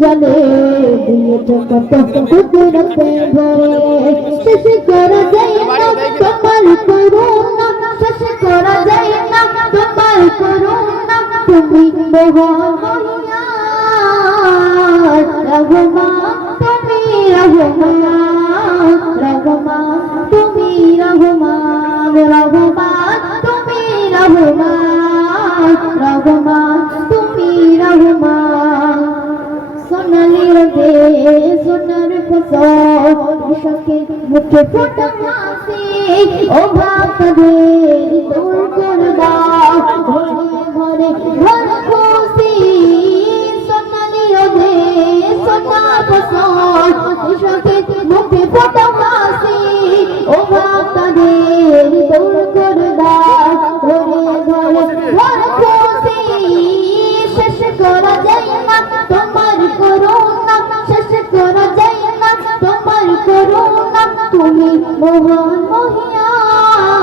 জানে দিয়েছ কত কুদরতে ভরে শেষ করা যায় না তোমার করুণা শেষ করা যায় না তোমার করুণা তুমি মহান রহমান তুমি রহমান রহমান তুমি রহমান রহমান তুমি রহমান রহমান তুমি রহমান সোনালি রোদে সোনার ফসল কৃষকের মুখে ফোটা হাসি ও ভাবদের দূর করে দাও ঘরে ঘরে ঘর খুশি সোনালি রোদে সোনার ফসল কৃষকের মুখে ফোটা হাসি ও ভাবদের দূর করে দাও ঘরে ঘরে ঘর খুশি শেষ করা যায় না তোমার করুণা শেষ করা যায় না তোমার করুণা তুমি মহান মহিয়ান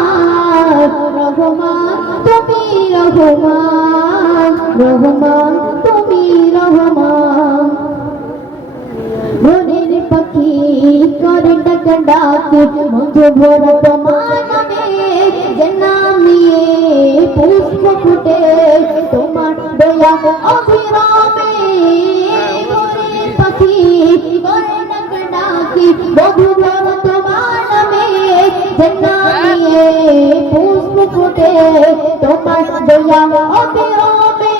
রহমান তুমি রহমান রহমান তুমি রহমান মনের পাখি করে ডাকা ডাকে মধু ভরা তোমার নামে যে নাম নিয়ে পুষ্প ফুটে তোমার দয়া অবিরামে মনের পাখি করে ডাকা ডাকে মধু ভরা তোমার নামে যে নাম নিয়ে পুষ্প ফুটে তোমার দয়া অবিরামে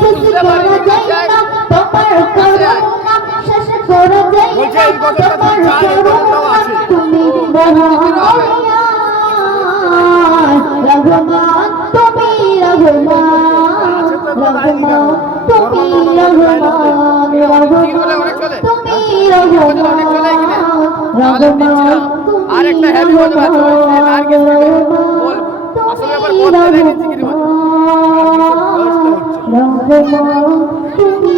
শেষ করা যায় না তোমার করুণা শেষ করা যায় না তোমার করুণা তুমি মহান রহমান তুমি রহমান রহমান তুমি রহমান রহমান তুমি রহমান রহমান আরেকটা হ্যাপি বলতে পারছো আর কিছু আসলে আবার বলতে দেয়নি চিকিরি বল রহমান তুমি